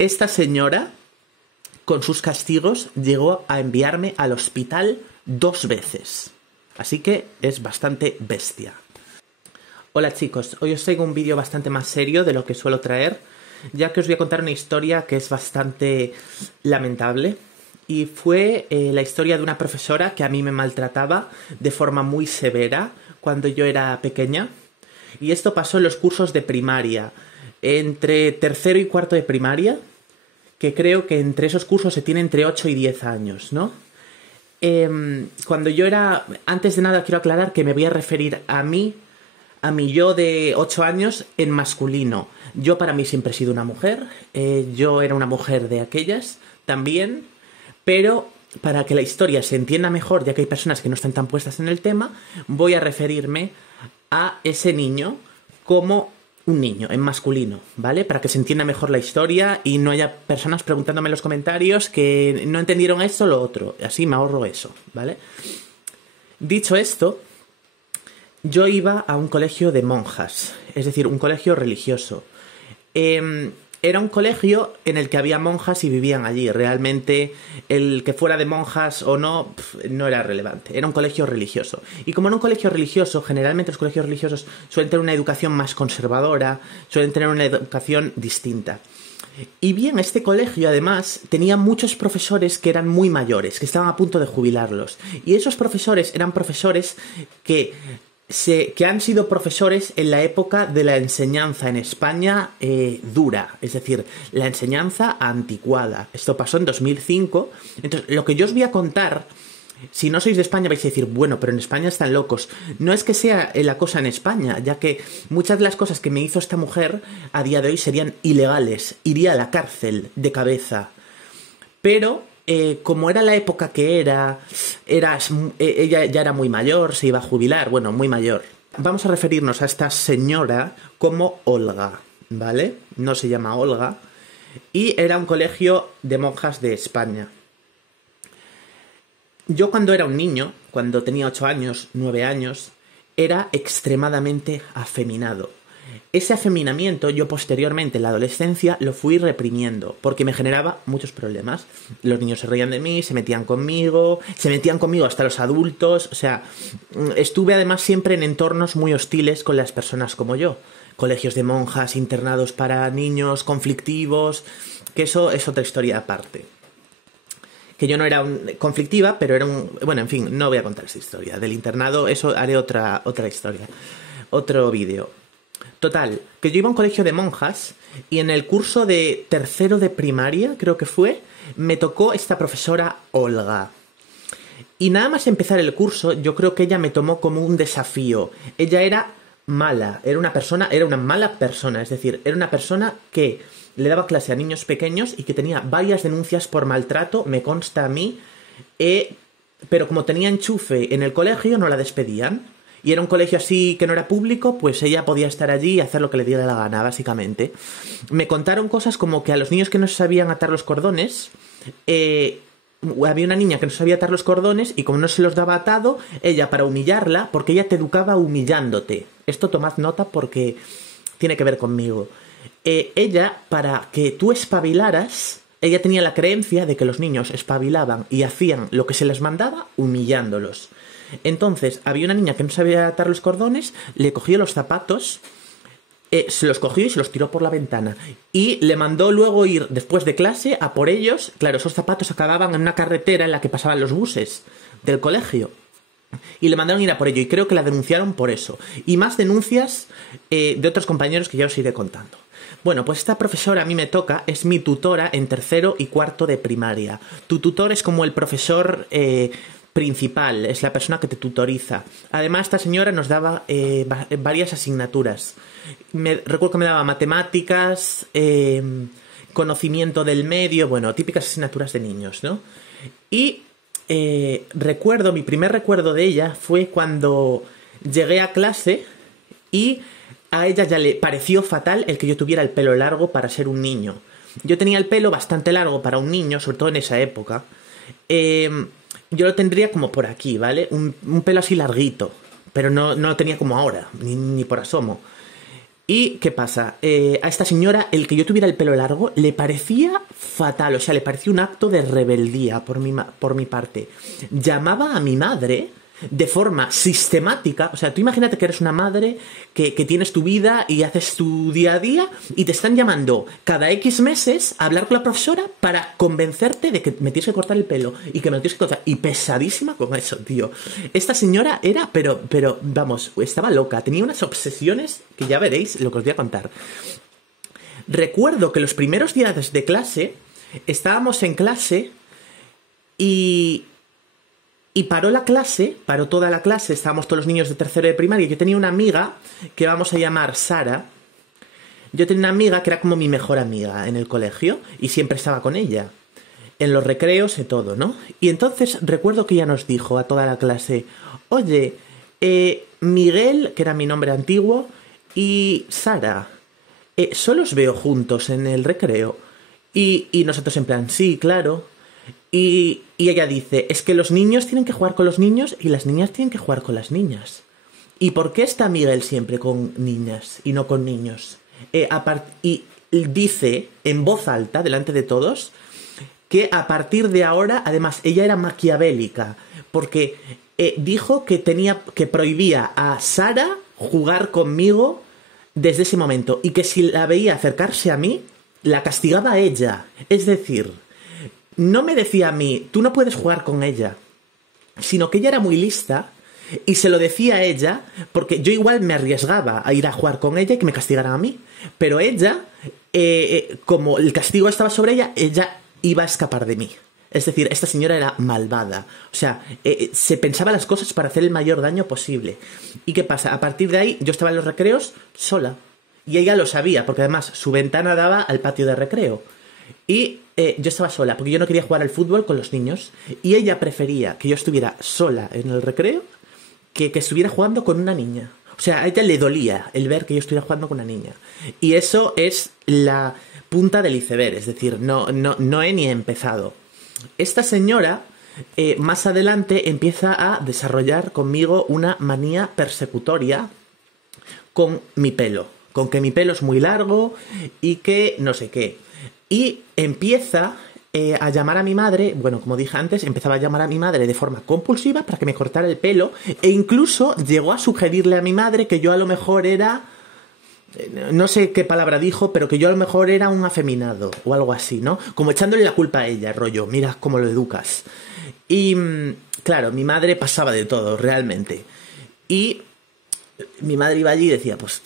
Esta señora, con sus castigos, llegó a enviarme al hospital 2 veces. Así que es bastante bestia. Hola chicos, hoy os traigo un vídeo bastante más serio de lo que suelo traer, ya que os voy a contar una historia que es bastante lamentable. Y fue la historia de una profesora que a mí me maltrataba de forma muy severa cuando yo era pequeña. Y esto pasó en los cursos de primaria, entre tercero y cuarto de primaria, que creo que entre esos cursos se tiene entre 8 y 10 años, ¿no? Cuando yo era... Antes de nada quiero aclarar que me voy a referir a mi yo de 8 años en masculino. Yo para mí siempre he sido una mujer, yo era una mujer de aquellas también, pero para que la historia se entienda mejor, ya que hay personas que no están tan puestas en el tema, voy a referirme a ese niño como un niño, en masculino, ¿vale? Para que se entienda mejor la historia y no haya personas preguntándome en los comentarios que no entendieron esto o lo otro. Así me ahorro eso, ¿vale? Dicho esto, yo iba a un colegio de monjas, es decir, un colegio religioso. Era un colegio en el que había monjas y vivían allí. Realmente el que fuera de monjas o no, no era relevante. Era un colegio religioso. Y como en un colegio religioso, generalmente los colegios religiosos suelen tener una educación más conservadora, suelen tener una educación distinta. Y bien, este colegio además tenía muchos profesores que eran muy mayores, que estaban a punto de jubilarlos. Y esos profesores eran profesores que han sido profesores en la época de la enseñanza en España dura, es decir, la enseñanza anticuada. Esto pasó en 2005. Entonces, lo que yo os voy a contar, si no sois de España vais a decir, bueno, pero en España están locos. No es que sea la cosa en España, ya que muchas de las cosas que me hizo esta mujer a día de hoy serían ilegales. Iría a la cárcel de cabeza. Pero como era la época que ella ya era muy mayor, se iba a jubilar, bueno, muy mayor. Vamos a referirnos a esta señora como Olga, ¿vale? No se llama Olga. Y era un colegio de monjas de España. Yo cuando era un niño, cuando tenía 8 años, 9 años, era extremadamente afeminado. Ese afeminamiento yo posteriormente en la adolescencia lo fui reprimiendo porque me generaba muchos problemas. Los niños se reían de mí, se metían conmigo hasta los adultos. O sea, estuve además siempre en entornos muy hostiles con las personas como yo. Colegios de monjas, internados para niños conflictivos, que eso es otra historia aparte. Que yo no era conflictiva, pero era un... Bueno, en fin, no voy a contar esa historia. Del internado, eso haré otra historia. Otro vídeo. Total, que yo iba a un colegio de monjas y en el curso de tercero de primaria, creo que fue, me tocó esta profesora Olga. Y nada más empezar el curso, yo creo que ella me tomó como un desafío. Ella era mala, era una mala persona, es decir, era una persona que le daba clase a niños pequeños y que tenía varias denuncias por maltrato, me consta a mí, pero como tenía enchufe en el colegio no la despedían. Y era un colegio así que no era público, pues ella podía estar allí y hacer lo que le diera la gana, básicamente. Me contaron cosas como que a los niños que no sabían atar los cordones, había una niña que no sabía atar los cordones y como no se los daba atado, ella para humillarla, porque ella te educaba humillándote. Esto tomad nota porque tiene que ver conmigo. Ella, para que tú espabilaras, ella tenía la creencia de que los niños espabilaban y hacían lo que se les mandaba humillándolos. Entonces, había una niña que no sabía atar los cordones, le cogió los zapatos, se los cogió y se los tiró por la ventana. Y le mandó luego ir, después de clase, a por ellos. Claro, esos zapatos acababan en una carretera en la que pasaban los buses del colegio. Y le mandaron ir a por ello, y creo que la denunciaron por eso. Y más denuncias de otros compañeros que ya os iré contando. Bueno, pues esta profesora a mí me toca, es mi tutora en tercero y cuarto de primaria. Tu tutor es como el profesor... principal, es la persona que te tutoriza. Además, esta señora nos daba varias asignaturas. Recuerdo que me daba matemáticas, conocimiento del medio, bueno, típicas asignaturas de niños, ¿no? Y mi primer recuerdo de ella fue cuando llegué a clase y a ella ya le pareció fatal el que yo tuviera el pelo largo para ser un niño. Yo tenía el pelo bastante largo para un niño, sobre todo en esa época. Yo lo tendría como por aquí, ¿vale? Un pelo así larguito, pero no lo tenía como ahora, ni por asomo. ¿Y qué pasa? A esta señora el que yo tuviera el pelo largo le parecía fatal, o sea, le parecía un acto de rebeldía por mi parte. Llamaba a mi madre de forma sistemática, o sea, tú imagínate que eres una madre que tienes tu vida y haces tu día a día y te están llamando cada X meses a hablar con la profesora para convencerte de que me tienes que cortar el pelo y que me lo tienes que cortar. Y pesadísima con eso, tío. Esta señora era, pero vamos, estaba loca, tenía unas obsesiones que ya veréis lo que os voy a contar. Recuerdo que los primeros días de clase, estábamos en clase y paró la clase, paró toda la clase, estábamos todos los niños de tercero de primaria. Yo tenía una amiga que vamos a llamar Sara. Yo tenía una amiga que era como mi mejor amiga en el colegio y siempre estaba con ella, en los recreos y todo, ¿no? Y entonces recuerdo que ella nos dijo a toda la clase, oye, Miguel, que era mi nombre antiguo, y Sara, solo os veo juntos en el recreo. Y nosotros en plan, sí, claro. Y ella dice, es que los niños tienen que jugar con los niños y las niñas tienen que jugar con las niñas. ¿Y por qué está Miguel siempre con niñas y no con niños? Y dice en voz alta, delante de todos, que a partir de ahora, además, ella era maquiavélica, porque dijo que prohibía a Sara jugar conmigo desde ese momento y que si la veía acercarse a mí, la castigaba a ella. Es decir, no me decía a mí, tú no puedes jugar con ella, sino que ella era muy lista y se lo decía a ella porque yo igual me arriesgaba a ir a jugar con ella y que me castigaran a mí. Pero ella, como el castigo estaba sobre ella, ella iba a escapar de mí. Es decir, esta señora era malvada. O sea, se pensaba las cosas para hacer el mayor daño posible. ¿Y qué pasa? A partir de ahí yo estaba en los recreos sola. Y ella lo sabía, porque además su ventana daba al patio de recreo. Y yo estaba sola, porque yo no quería jugar al fútbol con los niños. Y ella prefería que yo estuviera sola en el recreo que estuviera jugando con una niña. O sea, a ella le dolía el ver que yo estuviera jugando con una niña. Y eso es la punta del iceberg. Es decir, no he ni empezado. Esta señora, más adelante, empieza a desarrollar conmigo una manía persecutoria con mi pelo. Con que mi pelo es muy largo y que no sé qué. Y empieza a llamar a mi madre, bueno, como dije antes, empezaba a llamar a mi madre de forma compulsiva para que me cortara el pelo e incluso llegó a sugerirle a mi madre que yo a lo mejor era, no sé qué palabra dijo, pero que yo a lo mejor era un afeminado o algo así, ¿no? Como echándole la culpa a ella, rollo, mira cómo lo educas. Y claro, mi madre pasaba de todo, realmente. Y mi madre iba allí y decía, pues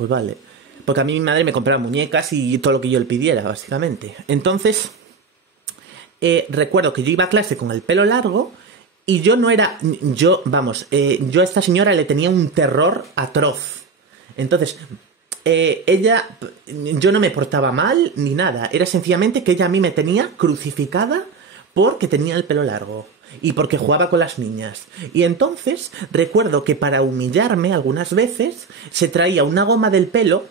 vale. Porque a mí mi madre me compraba muñecas y todo lo que yo le pidiera, básicamente. Entonces, recuerdo que yo iba a clase con el pelo largo y yo no era... Yo a esta señora le tenía un terror atroz. Entonces, yo no me portaba mal ni nada. Era sencillamente que ella a mí me tenía crucificada porque tenía el pelo largo. Y porque jugaba con las niñas. Y entonces, recuerdo que para humillarme algunas veces, se traía una goma del pelo.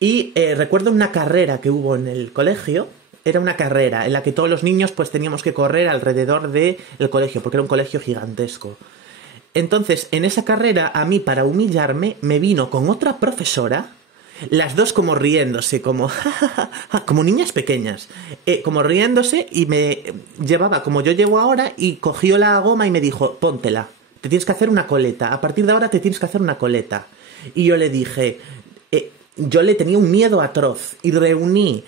Y recuerdo una carrera que hubo en el colegio. Era una carrera en la que todos los niños pues teníamos que correr alrededor del colegio, porque era un colegio gigantesco. Entonces, en esa carrera, a mí, para humillarme, me vino con otra profesora, las dos como riéndose, como como niñas pequeñas, como riéndose, y me llevaba como yo llevo ahora, y cogió la goma y me dijo, póntela, te tienes que hacer una coleta, a partir de ahora te tienes que hacer una coleta. Y yo le dije... yo le tenía un miedo atroz y reuní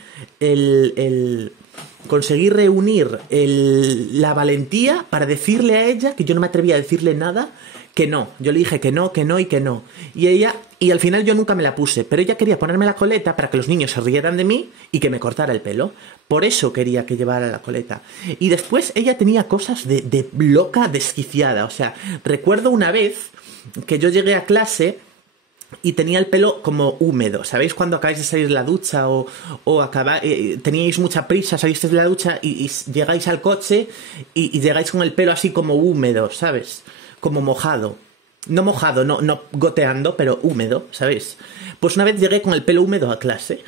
conseguí reunir la valentía para decirle a ella, que yo no me atrevía a decirle nada, que no. Yo le dije que no y que no. Y al final yo nunca me la puse, pero ella quería ponerme la coleta para que los niños se rieran de mí y que me cortara el pelo. Por eso quería que llevara la coleta. Y después ella tenía cosas de loca desquiciada. O sea, recuerdo una vez que yo llegué a clase y tenía el pelo como húmedo. ¿Sabéis cuando acabáis de salir de la ducha o teníais mucha prisa, salisteis de la ducha y llegáis al coche y llegáis con el pelo así como húmedo, ¿sabes? Como mojado. No mojado, no goteando, pero húmedo, ¿sabéis? Pues una vez llegué con el pelo húmedo a clase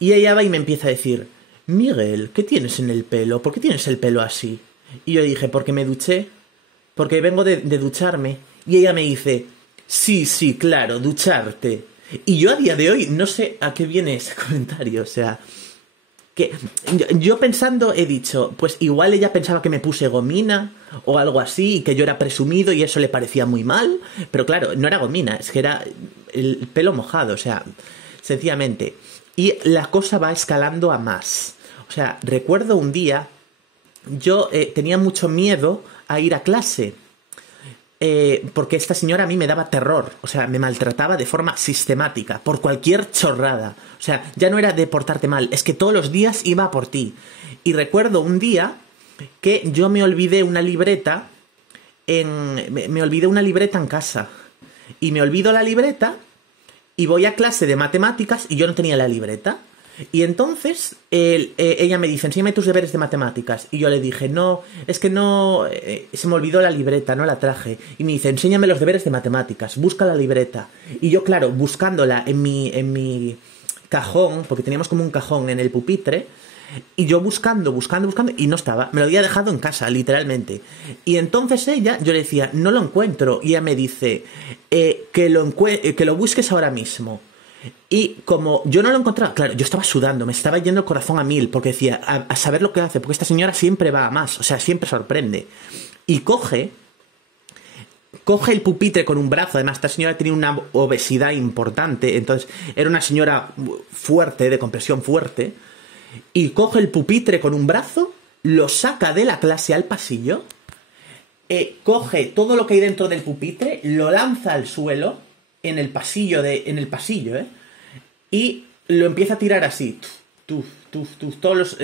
y ella va y me empieza a decir, Miguel, ¿qué tienes en el pelo? ¿Por qué tienes el pelo así? Y yo dije, porque me duché, porque vengo de ducharme. Y ella me dice... Sí, claro, ducharte. Y yo a día de hoy no sé a qué viene ese comentario, o sea, que yo pensando he dicho, pues igual ella pensaba que me puse gomina o algo así, y que yo era presumido y eso le parecía muy mal, pero claro, no era gomina, es que era el pelo mojado, o sea, sencillamente. Y la cosa va escalando a más. O sea, recuerdo un día, yo tenía mucho miedo a ir a clase, porque esta señora a mí me daba terror, o sea, me maltrataba de forma sistemática, por cualquier chorrada. O sea, ya no era de portarte mal, es que todos los días iba a por ti. Y recuerdo un día que yo me olvidé una libreta me olvidé una libreta en casa. Y me olvido la libreta y voy a clase de matemáticas y yo no tenía la libreta. Y entonces ella me dice, enséñame tus deberes de matemáticas. Y yo le dije, no, es que no, se me olvidó la libreta, no la traje. Y me dice, enséñame los deberes de matemáticas, busca la libreta. Y yo, claro, buscándola en mi cajón, porque teníamos como un cajón en el pupitre, y yo buscando, y no estaba. Me lo había dejado en casa, literalmente. Y entonces yo le decía, no lo encuentro. Y ella me dice, que lo busques ahora mismo. Y como yo no lo encontraba, claro, yo estaba sudando, me estaba yendo el corazón a mil, porque decía, a saber lo que hace, porque esta señora siempre va a más, o sea, siempre sorprende. Y coge el pupitre con un brazo, además esta señora tenía una obesidad importante, entonces era una señora fuerte, de compresión fuerte, y coge el pupitre con un brazo, lo saca de la clase al pasillo, coge todo lo que hay dentro del pupitre, lo lanza al suelo, en el pasillo, y lo empieza a tirar así,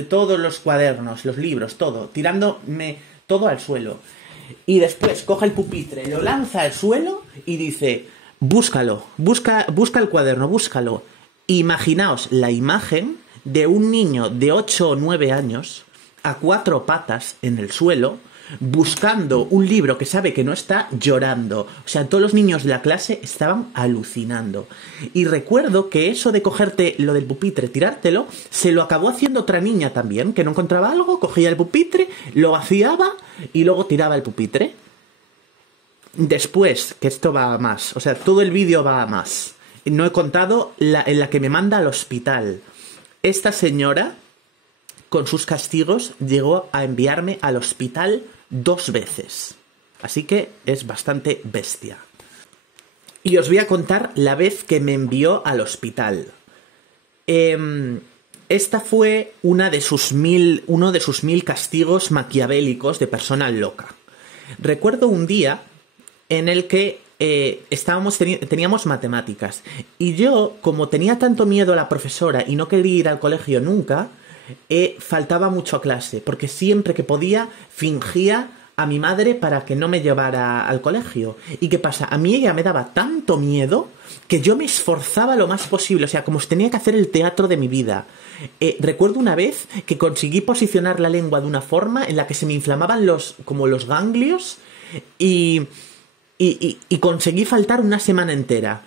todos los cuadernos, los libros, todo, tirándome todo al suelo. Y después coge el pupitre, lo lanza al suelo y dice, búscalo, busca el cuaderno, búscalo. Imaginaos la imagen de un niño de 8 o 9 años a 4 patas en el suelo, buscando un libro que sabe que no está, llorando. O sea, todos los niños de la clase estaban alucinando. Y recuerdo que eso de cogerte lo del pupitre, tirártelo, se lo acabó haciendo otra niña también, que no encontraba algo, cogía el pupitre, lo vaciaba y luego tiraba el pupitre. Después, que esto va a más, o sea, todo el vídeo va a más. No he contado en la que me manda al hospital. Esta señora, con sus castigos, llegó a enviarme al hospital 2 veces. Así que es bastante bestia. Y os voy a contar la vez que me envió al hospital. Esta fue uno de sus 1000 castigos maquiavélicos de persona loca. Recuerdo un día en el que teníamos matemáticas. Y yo, como tenía tanto miedo a la profesora y no quería ir al colegio nunca, faltaba mucho a clase, porque siempre que podía fingía a mi madre para que no me llevara al colegio. ¿Y qué pasa? A mí ella me daba tanto miedo que yo me esforzaba lo más posible, o sea, como si tenía que hacer el teatro de mi vida. Recuerdo una vez que conseguí posicionar la lengua de una forma en la que se me inflamaban los ganglios y conseguí faltar una semana entera.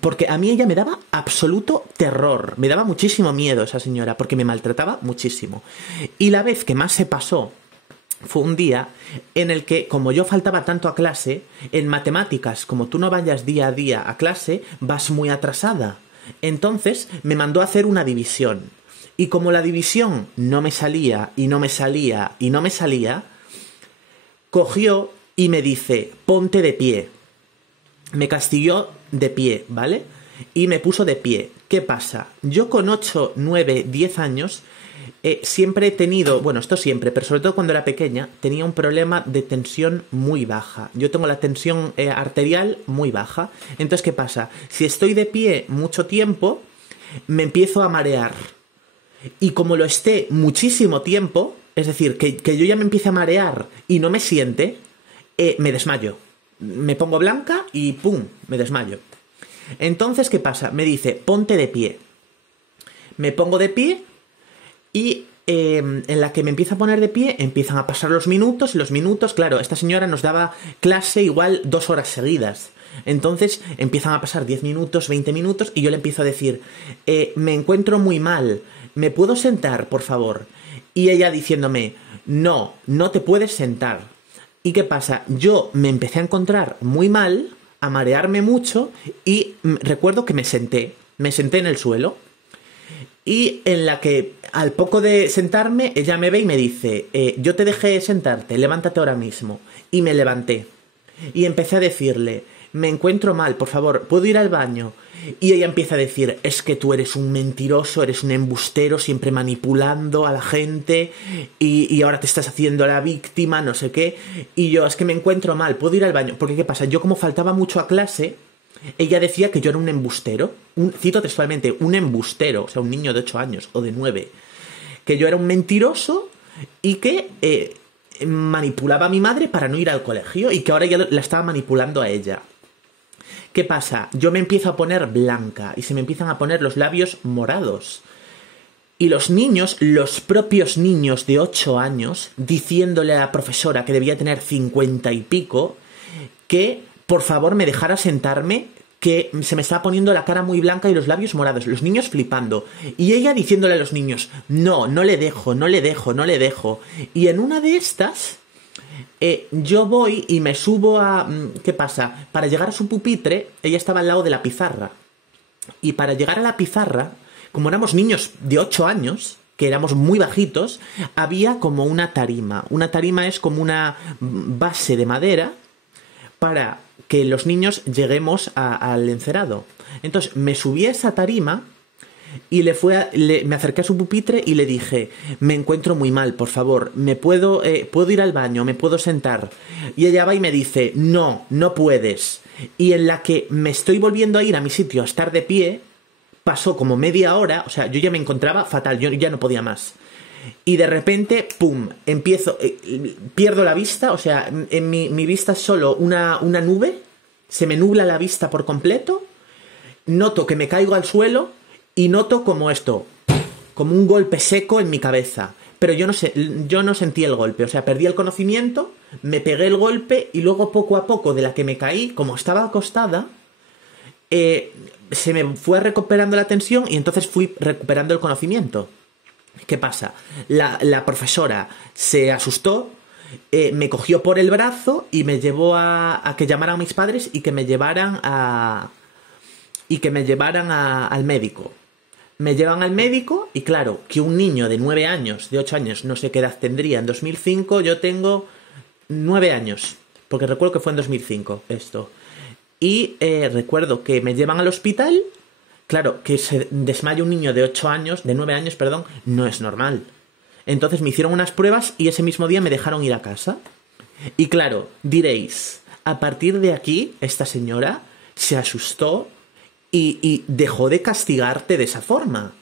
Porque a mí ella me daba absoluto terror, me daba muchísimo miedo esa señora, porque me maltrataba muchísimo. Y la vez que más se pasó fue un día en el que, como yo faltaba tanto a clase, en matemáticas, como tú no vayas día a día a clase, vas muy atrasada. Entonces me mandó a hacer una división. Y como la división no me salía, y no me salía, y no me salía, cogió y me dice, ponte de pie. Me castigó de pie, ¿vale? Y me puso de pie. ¿Qué pasa? Yo con 8, 9, 10 años siempre he tenido, bueno, esto siempre, pero sobre todo cuando era pequeña, tenía un problema de tensión muy baja. Yo tengo la tensión arterial muy baja. Entonces, ¿qué pasa? Si estoy de pie mucho tiempo, me empiezo a marear. Y como lo esté muchísimo tiempo, es decir, que yo ya me empiece a marear y no me siente, me desmayo. Me pongo blanca y ¡pum! Me desmayo. Entonces, ¿qué pasa? Me dice, ponte de pie. Me pongo de pie y en la que me empieza a poner de pie empiezan a pasar los minutos y los minutos, claro, esta señora nos daba clase igual 2 horas seguidas. Entonces empiezan a pasar 10 minutos, 20 minutos y yo le empiezo a decir, me encuentro muy mal, ¿me puedo sentar, por favor? Y ella diciéndome, no te puedes sentar. ¿Y qué pasa? Yo me empecé a encontrar muy mal a marearme mucho y recuerdo que me senté en el suelo y en la que al poco de sentarme ella me ve y me dice, yo te dejé sentarte, levántate ahora mismo. Y me levanté y empecé a decirle, me encuentro mal, por favor, ¿puedo ir al baño? Y ella empieza a decir, es que tú eres un mentiroso, eres un embustero, siempre manipulando a la gente y ahora te estás haciendo la víctima, no sé qué. Y yo, es que me encuentro mal, ¿puedo ir al baño? Porque, ¿qué pasa? Yo como faltaba mucho a clase, ella decía que yo era un embustero, cito textualmente, un embustero, o sea, un niño de 8 años o de 9, que yo era un mentiroso y que manipulaba a mi madre para no ir al colegio y que ahora ya la estaba manipulando a ella. ¿Qué pasa? Yo me empiezo a poner blanca y se me empiezan a poner los labios morados. Y los niños, los propios niños de 8 años, diciéndole a la profesora, que debía tener 50 y pico, que por favor me dejara sentarme, que se me estaba poniendo la cara muy blanca y los labios morados. Los niños flipando. Y ella diciéndole a los niños, no, no le dejo, no le dejo, no le dejo. Y en una de estas, yo voy y me subo a... ¿Qué pasa? Para llegar a su pupitre, ella estaba al lado de la pizarra. Y para llegar a la pizarra, como éramos niños de 8 años, que éramos muy bajitos, había como una tarima. Una tarima es como una base de madera para que los niños lleguemos al encerado. Entonces me subí a esa tarima y me acerqué a su pupitre y le dije, me encuentro muy mal, por favor, ¿puedo ir al baño? ¿Me puedo sentar? Y ella va y me dice, no, no puedes. Y en la que me estoy volviendo a ir a mi sitio a estar de pie, pasó como media hora, o sea, yo ya me encontraba fatal, yo ya no podía más. Y de repente, ¡pum!, pierdo la vista, o sea, en mi vista es solo una nube, se me nubla la vista por completo, noto que me caigo al suelo y noto como esto, como un golpe seco en mi cabeza. Pero yo no sentí el golpe, o sea, perdí el conocimiento, me pegué el golpe y luego poco a poco de la que me caí, como estaba acostada, se me fue recuperando la tensión y entonces fui recuperando el conocimiento. ¿Qué pasa? La profesora se asustó, me cogió por el brazo y me llevó a que llamaran a mis padres y que me llevaran al médico. Me llevan al médico y claro, que un niño de 9 años, de 8 años, no sé qué edad tendría, en 2005 yo tengo 9 años, porque recuerdo que fue en 2005 esto. Y recuerdo que me llevan al hospital. Claro, que se desmaye un niño de 8 años, de 9 años, perdón, no es normal. Entonces me hicieron unas pruebas y ese mismo día me dejaron ir a casa. Y claro, diréis, a partir de aquí, esta señora se asustó y dejó de castigarte de esa forma.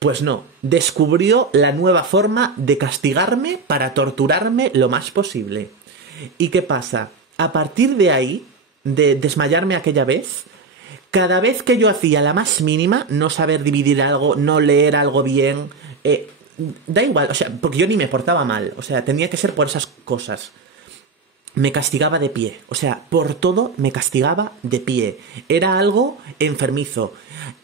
Pues no, descubrió la nueva forma de castigarme para torturarme lo más posible. ¿Y qué pasa? A partir de ahí, de desmayarme aquella vez, cada vez que yo hacía la más mínima, no saber dividir algo, no leer algo bien, da igual, o sea, porque yo ni me portaba mal, o sea, tenía que ser por esas cosas. Me castigaba de pie, o sea, por todo me castigaba de pie. Era algo enfermizo.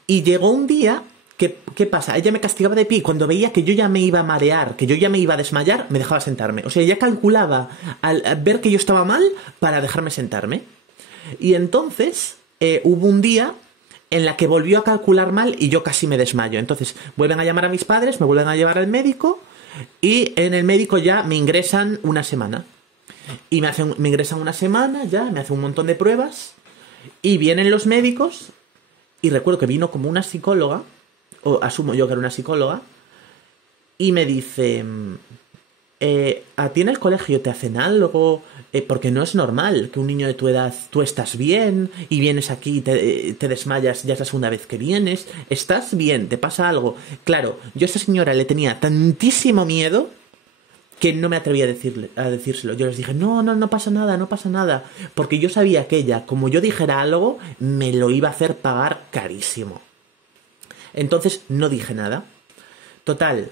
Y llegó un día, ¿qué pasa? Ella me castigaba de pie y cuando veía que yo ya me iba a marear, que yo ya me iba a desmayar, me dejaba sentarme. O sea, ella calculaba al ver que yo estaba mal para dejarme sentarme. Y entonces hubo un día en la que volvió a calcular mal y yo casi me desmayo. Entonces vuelven a llamar a mis padres, me vuelven a llevar al médico y en el médico ya me ingresan una semana. Y me ingresan una semana ya, me hacen un montón de pruebas y vienen los médicos y recuerdo que vino como una psicóloga, o asumo yo que era una psicóloga, y me dice... ¿a ti en el colegio te hacen algo? Porque no es normal que un niño de tu edad, tú estás bien y vienes aquí y te desmayas, ya es la segunda vez que vienes, ¿estás bien? ¿Te pasa algo? Claro, yo a esta señora le tenía tantísimo miedo que no me atrevía a decírselo. Yo les dije, no pasa nada, no pasa nada, porque yo sabía que ella, como yo dijera algo, me lo iba a hacer pagar carísimo. Entonces no dije nada. Total,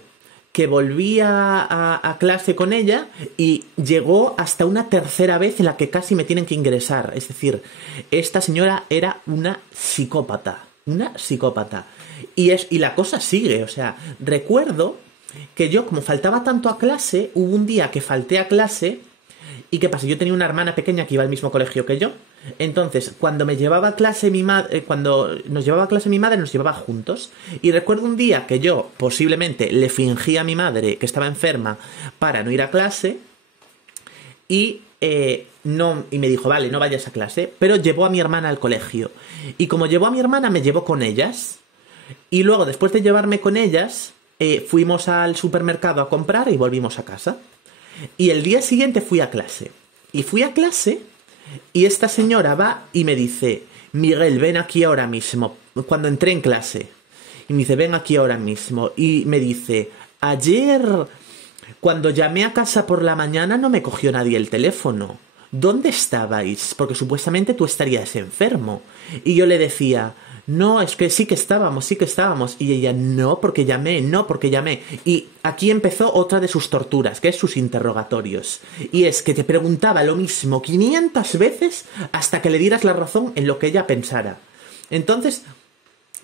que volví a clase con ella y llegó hasta una tercera vez en la que casi me tienen que ingresar. Es decir, esta señora era una psicópata. Una psicópata. Y la cosa sigue. O sea, recuerdo que yo, como faltaba tanto a clase, hubo un día que falté a clase y ¿qué pasa? Yo tenía una hermana pequeña que iba al mismo colegio que yo Entonces, cuando me llevaba a clase mi madre, cuando nos llevaba a clase mi madre, nos llevaba juntos. Y recuerdo un día que yo posiblemente le fingí a mi madre que estaba enferma para no ir a clase y y me dijo, vale, no vayas a clase, pero llevó a mi hermana al colegio. Y como llevó a mi hermana, me llevó con ellas. Y luego, después de llevarme con ellas, fuimos al supermercado a comprar y volvimos a casa. Y el día siguiente fui a clase. Y fui a clase y esta señora va y me dice, Miguel, ven aquí ahora mismo. Cuando entré en clase. Y me dice, ven aquí ahora mismo. Y me dice, ayer, cuando llamé a casa por la mañana, no me cogió nadie el teléfono. ¿Dónde estabais? Porque supuestamente tú estarías enfermo. Y yo le decía, no, es que sí que estábamos, sí que estábamos. Y ella, no, porque llamé, no, porque llamé. Y aquí empezó otra de sus torturas, que es sus interrogatorios. Y es que te preguntaba lo mismo 500 veces hasta que le dieras la razón en lo que ella pensara. Entonces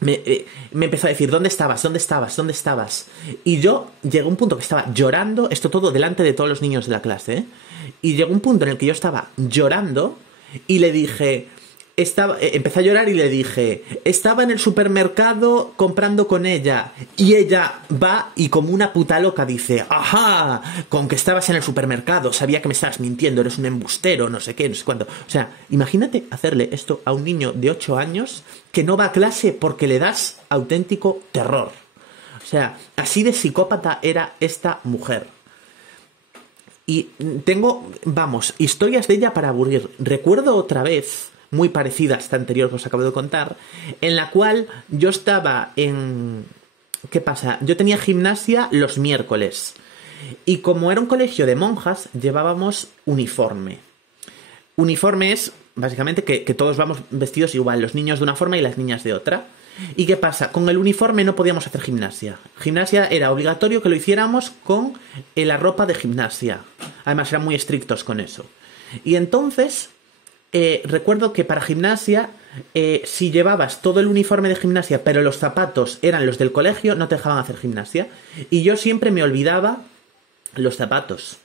me empezó a decir, ¿dónde estabas? ¿Dónde estabas? ¿Dónde estabas? Y yo llegué a un punto que estaba llorando, esto todo delante de todos los niños de la clase, ¿eh? Y llegó un punto en el que yo estaba llorando y le dije, empecé a llorar y le dije, estaba en el supermercado comprando con ella. Y ella va y como una puta loca dice, ajá, con que estabas en el supermercado, sabía que me estabas mintiendo, eres un embustero, no sé qué, no sé cuánto. O sea, imagínate hacerle esto a un niño de 8 años que no va a clase porque le das auténtico terror. O sea, así de psicópata era esta mujer. Y tengo, vamos, historias de ella para aburrir. Recuerdo otra vez, muy parecida a esta anterior que os acabo de contar, en la cual yo estaba en... ¿Qué pasa? Yo tenía gimnasia los miércoles. Y como era un colegio de monjas, llevábamos uniforme. Uniforme es, básicamente, que todos vamos vestidos igual, los niños de una forma y las niñas de otra. ¿Y qué pasa? Con el uniforme no podíamos hacer gimnasia. Gimnasia era obligatorio que lo hiciéramos con la ropa de gimnasia. Además eran muy estrictos con eso. Y entonces, recuerdo que para gimnasia, si llevabas todo el uniforme de gimnasia, pero los zapatos eran los del colegio, no te dejaban hacer gimnasia. Y yo siempre me olvidaba los zapatos.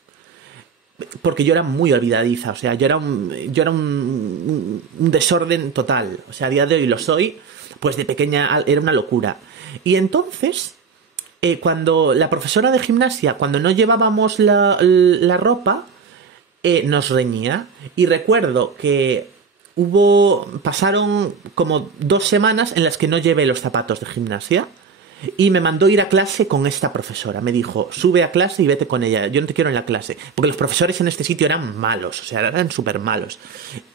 Porque yo era muy olvidadiza, o sea, yo era un desorden total. O sea, a día de hoy lo soy, pues de pequeña era una locura. Y entonces, cuando la profesora de gimnasia, cuando no llevábamos la ropa, nos reñía. Y recuerdo que pasaron como 2 semanas en las que no llevé los zapatos de gimnasia. Y me mandó ir a clase con esta profesora. Me dijo, sube a clase y vete con ella. Yo no te quiero en la clase. Porque los profesores en este sitio eran malos. O sea, eran súper malos.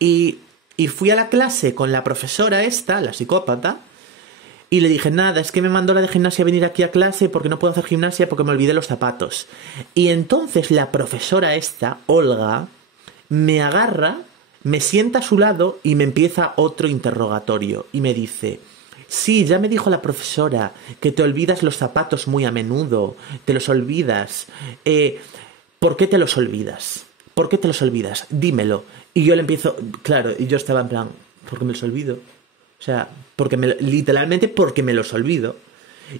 Y fui a la clase con la profesora esta, la psicópata. Y le dije, nada, es que me mandó la de gimnasia a venir aquí a clase porque no puedo hacer gimnasia porque me olvidé los zapatos. Y entonces la profesora esta, Olga, me agarra, me sienta a su lado y me empieza otro interrogatorio. Y me dice... Sí, ya me dijo la profesora que te olvidas los zapatos muy a menudo, te los olvidas. ¿Por qué te los olvidas? ¿Por qué te los olvidas? Dímelo. Y yo le empiezo, claro, y yo estaba en plan, ¿por qué me los olvido? O sea, literalmente porque me los olvido.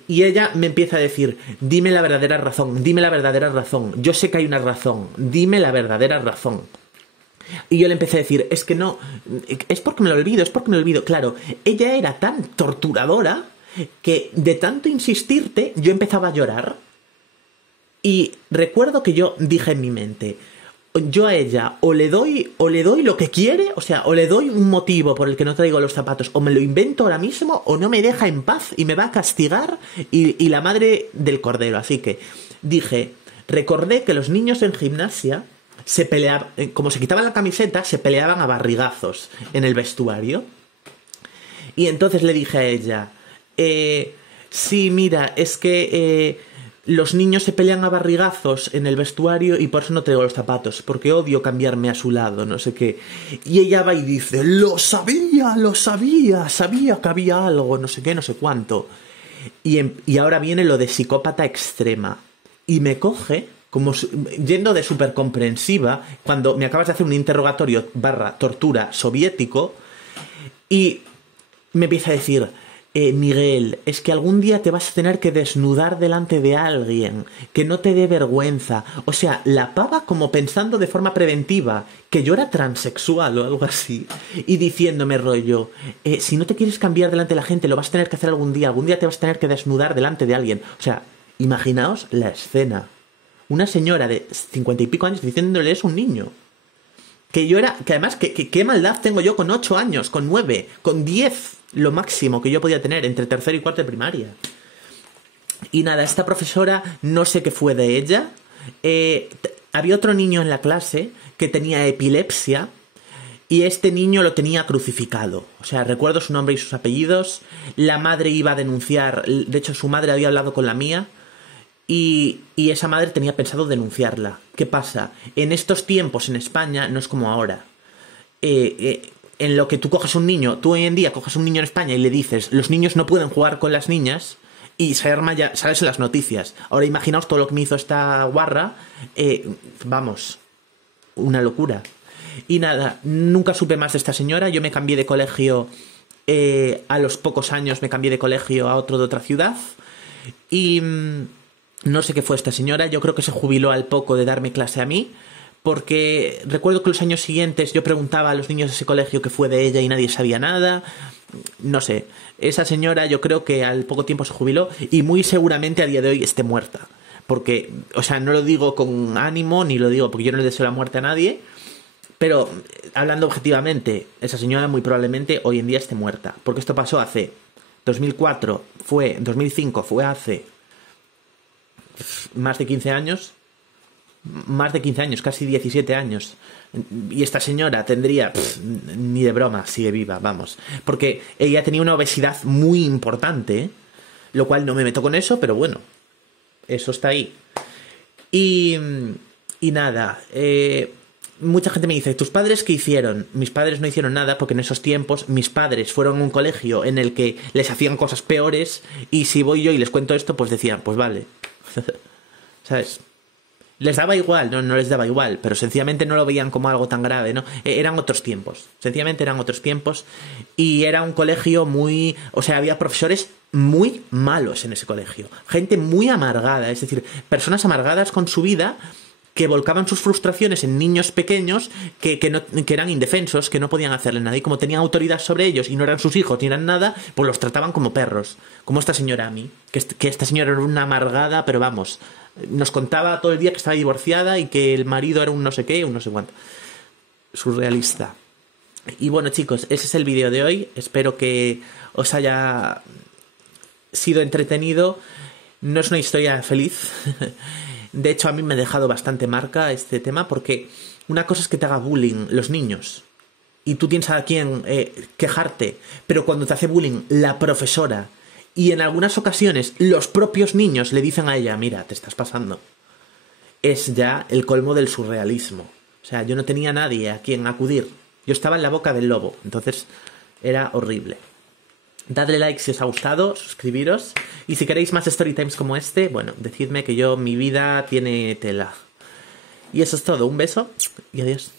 Y ella me empieza a decir, dime la verdadera razón, dime la verdadera razón. Yo sé que hay una razón, dime la verdadera razón. Y yo le empecé a decir, es que no, es porque me lo olvido, es porque me lo olvido. Claro, ella era tan torturadora que de tanto insistirte yo empezaba a llorar. Y recuerdo que yo dije en mi mente, yo a ella o le doy lo que quiere, o sea, o le doy un motivo por el que no traigo los zapatos, o me lo invento ahora mismo, o no me deja en paz y me va a castigar y la madre del cordero. Así que dije, recordé que los niños en gimnasia se peleaban, como se quitaban la camiseta, se peleaban a barrigazos en el vestuario. Y entonces le dije a ella, sí, mira, es que los niños se pelean a barrigazos en el vestuario y por eso no traigo los zapatos, porque odio cambiarme a su lado, no sé qué. Y ella va y dice, lo sabía, sabía que había algo, no sé qué, no sé cuánto. Y ahora viene lo de psicópata extrema. Y me coge... como yendo de súper comprensiva, cuando me acabas de hacer un interrogatorio / tortura soviético, y me empieza a decir, Miguel, es que algún día te vas a tener que desnudar delante de alguien, que no te dé vergüenza. O sea, la pava como pensando de forma preventiva que yo era transexual o algo así, y diciéndome rollo, si no te quieres cambiar delante de la gente, lo vas a tener que hacer algún día te vas a tener que desnudar delante de alguien. O sea, imaginaos la escena. Una señora de 50 y pico años diciéndole es un niño. Que además, ¿qué maldad tengo yo con 8 años, con 9, con 10, lo máximo que yo podía tener entre tercero y cuarto de primaria? Y nada, esta profesora, no sé qué fue de ella. Había otro niño en la clase que tenía epilepsia y este niño lo tenía crucificado. O sea, recuerdo su nombre y sus apellidos. La madre iba a denunciar, de hecho su madre había hablado con la mía. Y esa madre tenía pensado denunciarla. ¿Qué pasa? En estos tiempos en España no es como ahora. En lo que tú coges un niño, tú hoy en día coges un niño en España y le dices, los niños no pueden jugar con las niñas, y se arma ya, sales en las noticias. Ahora imaginaos todo lo que me hizo esta guarra. Vamos, una locura. Y nada, nunca supe más de esta señora. Yo me cambié de colegio, a los pocos años me cambié de colegio a otro de otra ciudad. Y no sé qué fue esta señora, yo creo que se jubiló al poco de darme clase a mí, porque recuerdo que los años siguientes yo preguntaba a los niños de ese colegio qué fue de ella y nadie sabía nada. No sé, esa señora yo creo que al poco tiempo se jubiló y muy seguramente a día de hoy esté muerta. Porque, o sea, no lo digo con ánimo, ni lo digo porque yo no le deseo la muerte a nadie, pero hablando objetivamente, esa señora muy probablemente hoy en día esté muerta. Porque esto pasó hace 2004, 2005, fue hace más de 15 años, casi 17 años. Y esta señora tendría, ni de broma, sigue viva, vamos. Porque ella tenía una obesidad muy importante, lo cual no me meto con eso, pero bueno, eso está ahí. Y nada, mucha gente me dice, ¿tus padres qué hicieron? Mis padres no hicieron nada porque en esos tiempos mis padres fueron a un colegio en el que les hacían cosas peores y si voy yo y les cuento esto, pues decían, pues vale. ¿Sabes? Les daba igual, no les daba igual, pero sencillamente no lo veían como algo tan grave, ¿no? Eran otros tiempos, sencillamente eran otros tiempos y era un colegio muy... O sea, había profesores muy malos en ese colegio, gente muy amargada, es decir, personas amargadas con su vida que volcaban sus frustraciones en niños pequeños que eran indefensos, que no podían hacerle nada. Y como tenían autoridad sobre ellos y no eran sus hijos ni eran nada, pues los trataban como perros. Como esta señora a mí, que esta señora era una amargada, pero vamos, nos contaba todo el día que estaba divorciada y que el marido era un no sé qué, un no sé cuánto. Surrealista. Y bueno, chicos, ese es el vídeo de hoy. Espero que os haya sido entretenido. No es una historia feliz. De hecho, a mí me ha dejado bastante marca este tema porque una cosa es que te haga bullying los niños y tú tienes a quien quejarte, pero cuando te hace bullying la profesora y en algunas ocasiones los propios niños le dicen a ella, mira, te estás pasando, es ya el colmo del surrealismo. O sea, yo no tenía nadie a quien acudir. Yo estaba en la boca del lobo, entonces era horrible. Dadle like si os ha gustado, suscribiros. Y si queréis más storytimes como este, bueno, decidme que mi vida tiene tela. Y eso es todo. Un beso y adiós.